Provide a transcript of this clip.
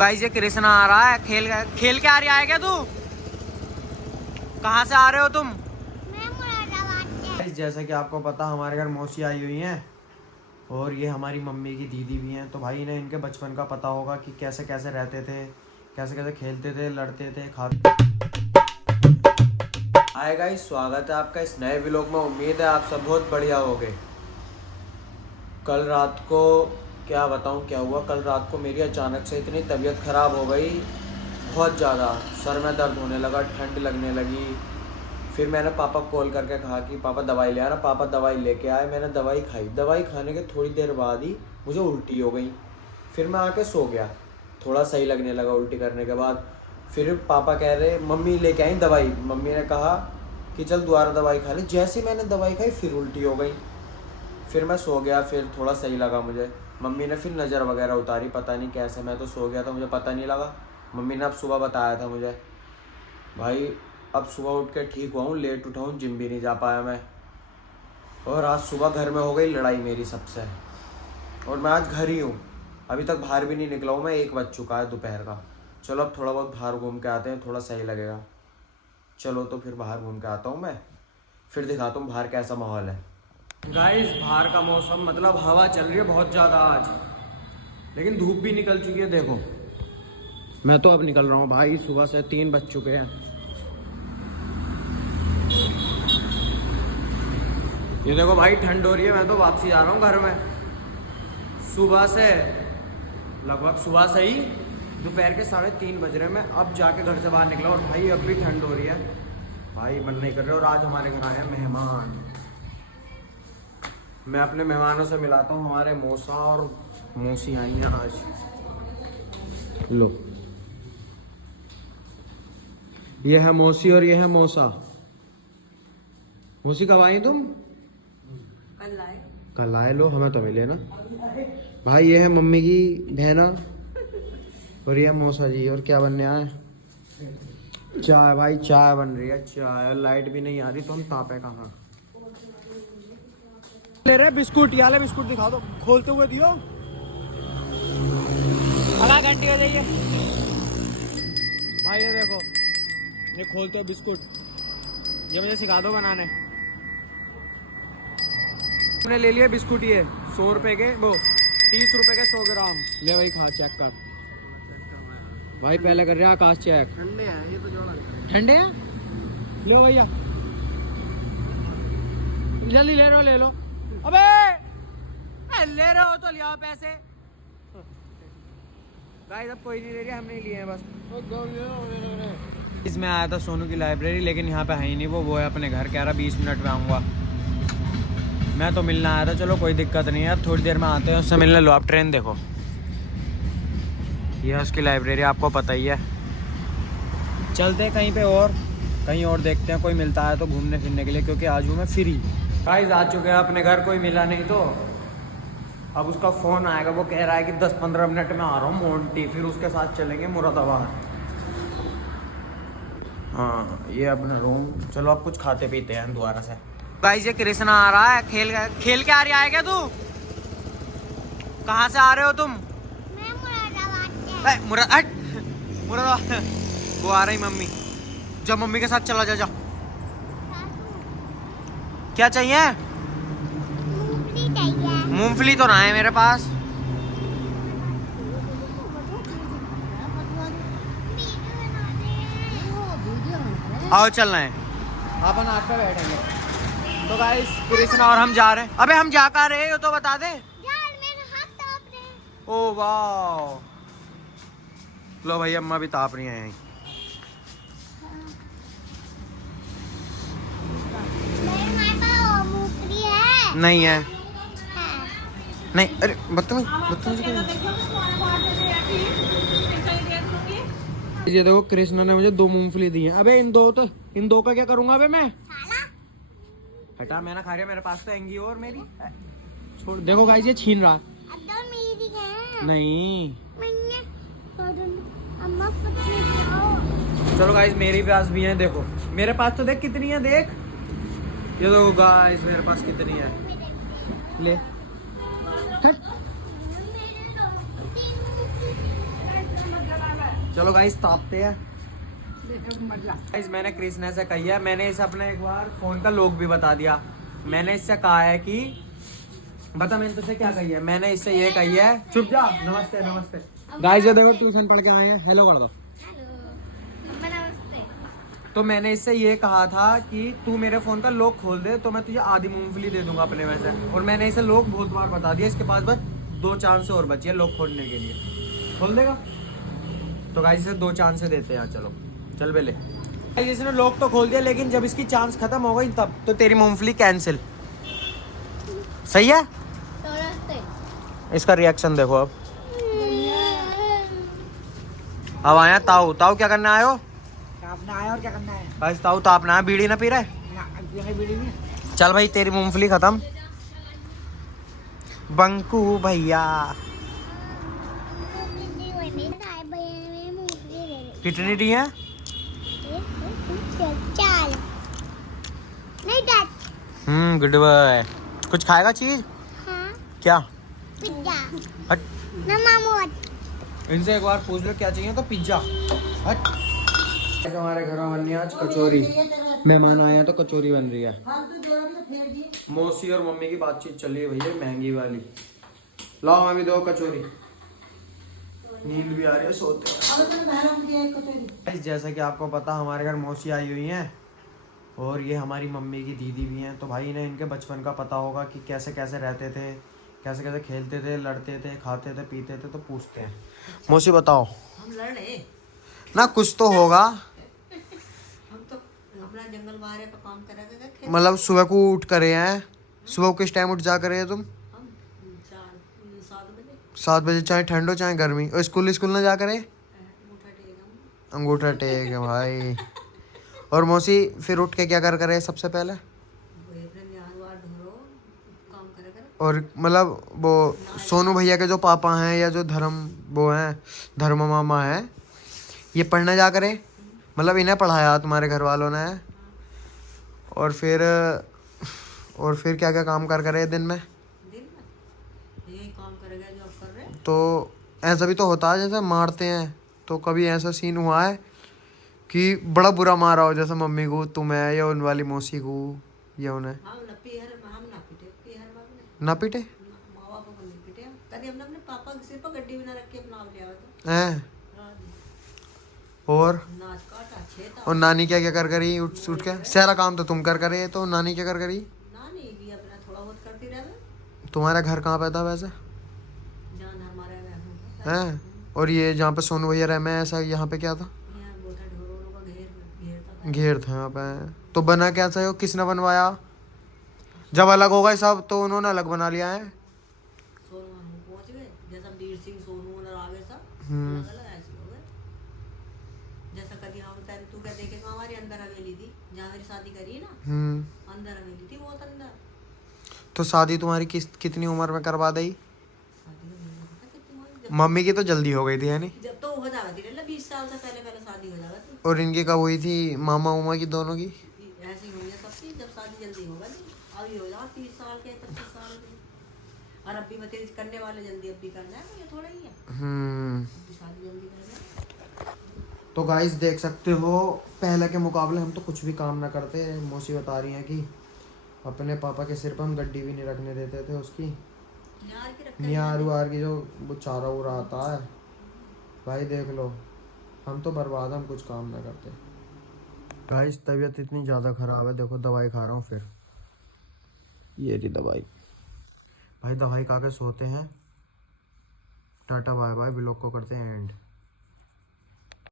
Guys ये कृष्णा आ रहा है, खेल के आ रही है क्या तू? कहाँ से आ रहे हो तुम? मैं मुरादाबाद से। जैसा कि आपको पता हमारे घर मौसी आई हुई हैं और ये हमारी मम्मी की दीदी भी हैं, तो भाई इन्हें इनके बचपन का पता होगा कि कैसे कैसे रहते थे, कैसे कैसे खेलते थे, लड़ते थे, खाते। हाय गाइस, स्वागत है आपका इस नए व्लॉग में। उम्मीद है आप सब बहुत बढ़िया होगे। कल रात को क्या बताऊं क्या हुआ। कल रात को मेरी अचानक से इतनी तबीयत ख़राब हो गई, बहुत ज़्यादा सर में दर्द होने लगा, ठंड लगने लगी। फिर मैंने पापा को कॉल करके कहा कि पापा दवाई ले आना। पापा दवाई लेके आए, मैंने दवाई खाई। दवाई खाने के थोड़ी देर बाद ही मुझे उल्टी हो गई। फिर मैं आके सो गया, थोड़ा सही लगने लगा उल्टी करने के बाद। फिर पापा कह रहे मम्मी लेके आई दवाई। मम्मी ने कहा कि चल दोबारा दवाई खा ले। जैसे मैंने दवाई खाई फिर उल्टी हो गई। फिर मैं सो गया, फिर थोड़ा सही लगा मुझे। मम्मी ने फिर नज़र वगैरह उतारी, पता नहीं कैसे, मैं तो सो गया था, मुझे पता नहीं लगा। मम्मी ने अब सुबह बताया था मुझे। भाई अब सुबह उठ के ठीक हुआ हूँ, लेट उठा हूँ, जिम भी नहीं जा पाया मैं। और आज सुबह घर में हो गई लड़ाई मेरी सबसे, और मैं आज घर ही हूँ, अभी तक बाहर भी नहीं निकला हूँ मैं। 1 बज चुका है दोपहर का। चलो अब थोड़ा बहुत बाहर घूम के आते हैं, थोड़ा सही लगेगा। चलो तो फिर बाहर घूम के आता हूँ मैं, फिर दिखाता हूँ बाहर कैसा माहौल है। गाइस बाहर का मौसम मतलब हवा चल रही है बहुत ज़्यादा आज, लेकिन धूप भी निकल चुकी है। देखो मैं तो अब निकल रहा हूँ भाई, सुबह से 3 बज चुके हैं। ये देखो भाई ठंड हो रही है, मैं तो वापसी जा रहा हूँ घर में। सुबह से लगभग सुबह से ही दोपहर के 3:30 बज रहे हैं, मैं अब जाके घर से बाहर निकला और भाई अब भी ठंड हो रही है भाई, मन नहीं कर रहा। और आज हमारे घर आए हैं मेहमान। मैं अपने मेहमानों से मिलाता हूँ। हमारे मौसा और मौसी आई हैं आज। लो ये है मौसी और ये है मौसा। मौसी कब आई तुम? कल आए। लो हमें तो मिले ना भाई। ये है मम्मी की बहना और ये है मौसा जी। और क्या बनने आए? चाय भाई, चाय बन रही है चाय। लाइट भी नहीं आ रही तो हम तापे कहाँ। ले रहे बिस्कुट, ये वाले बिस्कुट दिखा दो, खोलते हुए दियो। आधा घंटी हो जाइए भाई। ये देखो ये खोलते हैं बिस्कुट, ये मुझे सिखा दो बनाने। हमने ले लिए बिस्कुट, ये 100 रुपए के, वो 30 रुपए के 100 ग्राम। ले भाई खा, चेक कर भाई। पहले कर रहे हैं आकाश चेक। ठंडे हैं ये तो, जोड़ा ठंडे हैं। लो भैया जल्दी ले लो, ले लो। अबे ले रहे हो तो लिया पैसे। गाइस अब कोई नहीं ले रहा, हम नहीं लिए हैं बस। इसमें आया था सोनू की लाइब्रेरी, लेकिन यहाँ पे है ही नहीं। वो है अपने घर, कह रहा 20 मिनट में आऊँगा। मैं तो मिलना आया था। चलो कोई दिक्कत नहीं है, थोड़ी देर में आते हैं उससे मिलने। लो आप ट्रेन देखो, ये है उसकी लाइब्रेरी, आपको पता ही है। चलते हैं कहीं और देखते हैं, कोई मिलता है तो घूमने फिरने के लिए, क्योंकि आज हूँ मैं फ्री। गाइस आ चुके हैं अपने घर, कोई मिला नहीं तो अब उसका फ़ोन आएगा। वो कह रहा है कि 10-15 मिनट में आ रहा हूँ मोंटी, फिर उसके साथ चलेंगे मुरादाबाद। हाँ ये अपना रूम। चलो अब कुछ खाते पीते हैं दोबारा से। गाइस ये कृष्णा आ रहा है, खेल के आ रही है क्या तू? कहाँ से आ रहे हो तुम? मैं मुरादाबाद से। मुरादाबाद। वो आ रही मम्मी। जब मम्मी के साथ चला जा। क्या चाहिए? मूंगफली चाहिए। मूंगफली तो ना है मेरे पास। आओ चलना है, अपन आप पे बैठेंगे। तो गाइस कृष्णा और हम जा रहे हैं। अबे हम जा कहाँ रहे हैं ये तो बता दे यार मेरे हाथ कांप रहे हैं। ओ वाह, लो भाई अम्मा भी ताप रही हैं यहीं। मेरे पास मूंगफली है। नहीं है, हाँ। नहीं। अरे बदतमीज। ये देखो कृष्णा ने मुझे 2 मूंगफली दी हैं। अबे इन दो का क्या करूंगा अबे मैं? खाला। हटा, मैं ना खा रहा, मेरे पास तो एंगी और मेरी छोड़। देखो गाइस ये छीन रहा। अब तो मेरी है। नहीं मैंने अम्मा पत्नी खाओ। चलो गाइस मेरे पास भी हैं, देखो मेरे पास तो देख कितनी है, देख ये देखो गाइस मेरे पास कितनी है। ले हट। चलो गाइस तापते हैं। गाइस मैंने कृष्णा से कही है, मैंने इसे अपने एक बार फोन का लॉक भी बता दिया। मैंने इससे कहा है कि बता मैंने तुझसे क्या कही है, मैंने इससे ये कही है, चुप जा। नमस्ते नमस्ते गाइस, ये देखो ट्यूशन पढ़ के आए हैं, हेलो कर दो। नमस्ते। तो मैंने इससे ये कहा था कि तू मेरे फोन का लॉक खोल दे तो मैं तुझे आधी मूंगफली दे दूंगा अपने में से, और मैंने इसे लॉक बहुत बार बता दिया। इसके पास बस 2 चांस और बची है लॉक खोलने के लिए, खोल देगा। तो गाइस इसे 2 चांस देते हैं। चलो चल बेले। गाइस इसने लॉक तो खोल दिया, लेकिन जब इसकी चांस खत्म हो गई तब तो तेरी मूंगफली कैंसिल। सही है। नमस्ते। इसका रिएक्शन देखो अब आया ताऊ। ताऊ क्या करना आयो? अपना आया और क्या करना है गाइस ताऊ तो अपना बीड़ी ना पी रहा है। बीड़ी में। चल भाई तेरी मूंगफली खत्म। बंकू भैया कितनी दी है? 4 नहीं डैड। Good boy. कुछ खाएगा चीज? हाँ क्या? पिज्जा हट। ना मामू। इनसे एक बार पूछ लो क्या चाहिए तो पिज्जा। हट। हमारे घर में बननी है आज कचौरी। मेहमान आए हैं तो कचौरी बन रही है। मौसी और मम्मी की बातचीत चल रही है भैया, महंगी वाली। लाओ हमें 2 कचौरी। नींद भी आ रही है, सोते हैं। जैसा कि आपको पता हमारे घर मौसी आई हुई हैं और ये हमारी मम्मी की दीदी भी हैं। तो भाई इन्हें इनके बचपन का पता होगा कि कैसे कैसे रहते थे, कैसे कैसे खेलते थे, लड़ते थे, खाते थे, पीते थे। तो पूछते हैं मौसी बताओ। हम लड़े ना कुछ तो होगा। हम तो अपना जंगल बाहर का काम करा करके मतलब सुबह को उठ करे हैं। सुबह किस टाइम उठ जा करे तुम? हम 7 बजे 7 बजे, चाहे ठंड हो चाहे गर्मी। और स्कूल ना जा करे? अंगूठा टेक अंगूठा टेक है भाई। और मौसी फिर उठ के क्या करे सबसे पहले? काम करा कर। और मतलब वो सोनू भैया के जो पापा हैं या जो वो हैं धर्म मामा हैं, ये पढ़ने जा करे? मतलब इन्हें पढ़ाया तुम्हारे घर वालों ने? और फिर क्या क्या काम करे दिन में? यही काम करेगा जो आप कर रहे हैं। तो ऐसा भी तो होता है जैसे मारते हैं, तो कभी ऐसा सीन हुआ है कि बड़ा बुरा मारा हो, जैसे मम्मी को, तुम्हें या उन वाली मौसी को या उन्हें? हम ना पीटे ना पीटे? माँ बाप को नहीं पीटे। कभी हमने अपने पापा के सिर पर गड्डी भी ना रख के अपना लिया तो हैं? और नाच काटा छेता। और नानी क्या क्या कर करी उठ के? सारा काम तो तुम कर करे, तो नानी क्या कर करी? नानी भी अपना थोड़ा बहुत करती रहे। तुम्हारा घर कहाँ पे था वैसे? जान हमारे में हैं? और ये जहाँ पे सोनू भैया रहे मैं, ऐसा यहाँ पे क्या था? यहाँ गोटा ढोरों का घेर था। घेर था यहाँ पे। तो बना क्या था? किसने बनवाया? जब अलग हो गए सब तो उन्होंने अलग बना लिया है। सोनू हम पहुंच गए, जैसा वीर सिंह सोनू और आगे सब हम्म। अलग अलग ऐसे हो गए। जैसा कभी हम तू क्या देखेगा, हमारी अंदर हवेली थी जहाँ मेरी शादी करी है ना, अंदर हवेली थी बहुत अंदर। तो शादी तुम्हारी कितनी उम्र में करवा दी? शादी का नहीं पता कितनी हुई। मम्मी की तो जल्दी हो गई थी, है नहीं? जब तो हो जाती थी 20 साल से पहले शादी हो जाती। और इनकी कब हुई थी, मामा उमा की दोनों की? ऐसे ही हुई है सबकी, जब शादी जल्दी होगा नहीं। अभी हो जाओ 30 साल के 25 साल के। और अब भी बच्चे करने वाले जल्दी अब भी करना है, ये थोड़ा ही है। अभी शादी जल्दी करना है। तो गाइस देख सकते हो पहले के मुकाबले हम तो कुछ भी काम ना करते। मौसी बता रही हैं कि अपने पापा के सिर पर हम गड्डी भी नहीं रखने देते थे उसकी। यार की रखते नियार वार की जो वो चारा उरा आता है भाई, देख लो हम तो बर्बाद, हम कुछ काम ना करते। गाइस तबीयत इतनी ज़्यादा ख़राब है, देखो दवाई खा रहा हूँ फिर। ये रही दवाई भाई, दवाई खा के सोते हैं। टाटा बाय बाय, व्लॉग को करते हैं एंड।